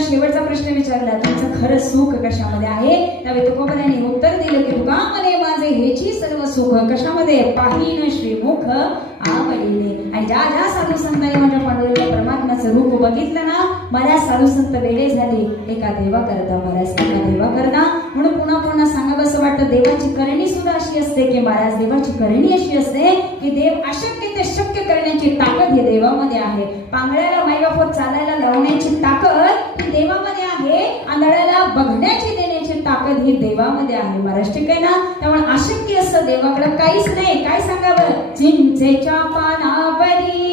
शेवटचा प्रश्न विचारला, तुमचं खरं सुख कशामध्ये आहे? त्यावेळी तुकोबाराने उत्तर दिलं की तुका म्हणे माझे हेची सर्व सुख कशामध्ये? पाहिन श्रीमुख आवडिले. आणि ज्या ज्या साधू संतांनी माझ्या पांडुरंगा परमात्म्याचं रूप बघितलं ना, बऱ्याच साधू संत वेडे झाले. एका देवा करता महाराज, एका देवा करता. म्हणून पुन्हा पुन्हा सांगावं असं वाटतं, देवाची करणी सुद्धा अशी असते की महाराज, देवाची करणी अशी असते की देव अशक्य ते शक्य करण्याची ताकद ही देवामध्ये आहे. पांगळ्याला मायबापावर चालायला लावण्याची ताकद ही देवामध्ये आहे. आंधळ्याला बघण्याची देण्याची ताकद ही देवामध्ये आहे. महाराज ठीक आहे ना? त्यामुळे अशक्य असं देवाकडे काहीच नाही. काय सांगावं? चिंचेच्या पानावरी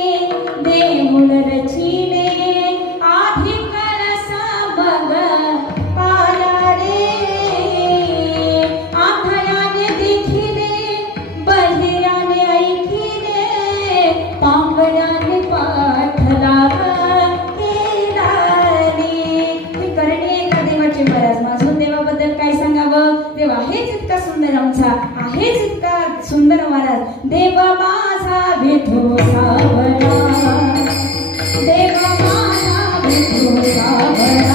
देऊळ रचिले, आधी कळसा मग पाला रे. आंधळ्याने देखिले, बहिऱ्याने ऐकिले, पांगळ्याने पाठ लावा केला रे. ही करणी आहे का देवाची? महाराज माझून देवाबद्दल काय सांगावं? देव आहेच इतका सुंदर, आमचा आहेच इतका सुंदर महाराज. देव माझा विठू सावळा, देव माझा विठू सावळा.